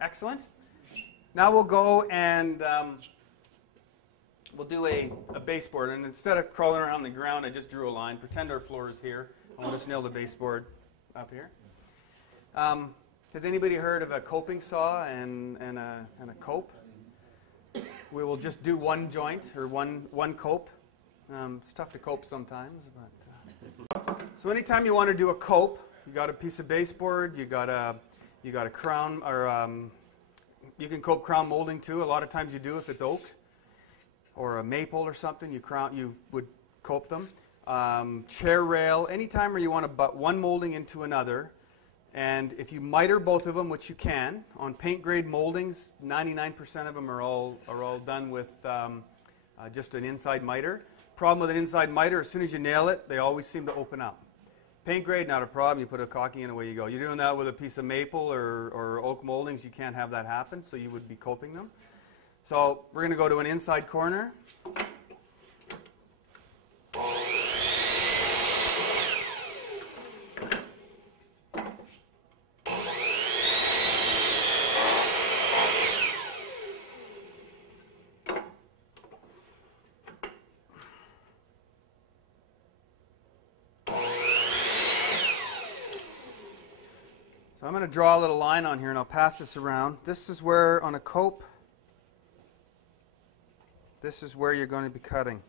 Excellent. Now we'll go and we'll do a baseboard. And instead of crawling around the ground, I just drew a line. Pretend our floor is here. I'll just nail the baseboard up here. Has anybody heard of a coping saw and a cope? We will just do one joint or one cope. It's tough to cope sometimes. But so anytime you want to do a cope, you got a piece of baseboard, you got a crown, or you can cope crown molding too. A lot of times you do if it's oak or a maple or something. You would cope them. Chair rail, anytime where you want to butt one molding into another. And if you miter both of them, which you can, on paint grade moldings, 99% of them are all done with just an inside miter. Problem with an inside miter, as soon as you nail it, they always seem to open up. Paint grade, not a problem. You put a caulking in, away you go. You're doing that with a piece of maple or oak moldings, you can't have that happen, so you would be coping them. So we're going to go to an inside corner. I'm going to draw a little line on here and I'll pass this around. This is where, on a cope, this is where you're going to be cutting,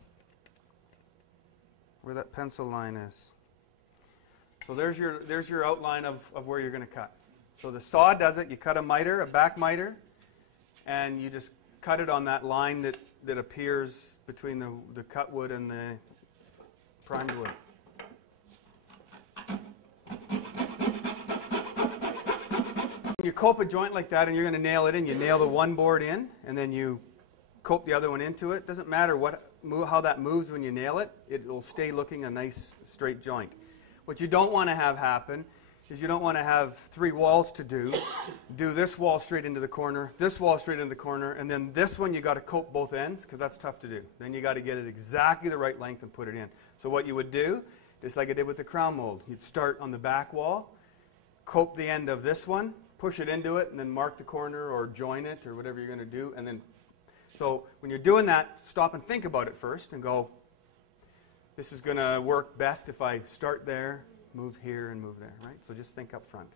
where that pencil line is. So there's your outline of where you're going to cut. So the saw does it. You cut a miter, a back miter, and you just cut it on that line that appears between the cut wood and the primed wood. You cope a joint like that and you're going to nail it in. You nail the one board in and then you cope the other one into it. Doesn't matter how that moves when you nail it. It will stay looking a nice straight joint. What you don't want to have happen is you don't want to have three walls to do. Do this wall straight into the corner, this wall straight into the corner, and then this one you got to cope both ends because that's tough to do. Then you got to get it exactly the right length and put it in. So what you would do, just like I did with the crown mold, you'd start on the back wall, cope the end of this one, push it into it, and then mark the corner or join it or whatever you're going to do. And then, so when you're doing that, stop and think about it first and go, this is going to work best if I start there, move here, and move there, right? So just think up front.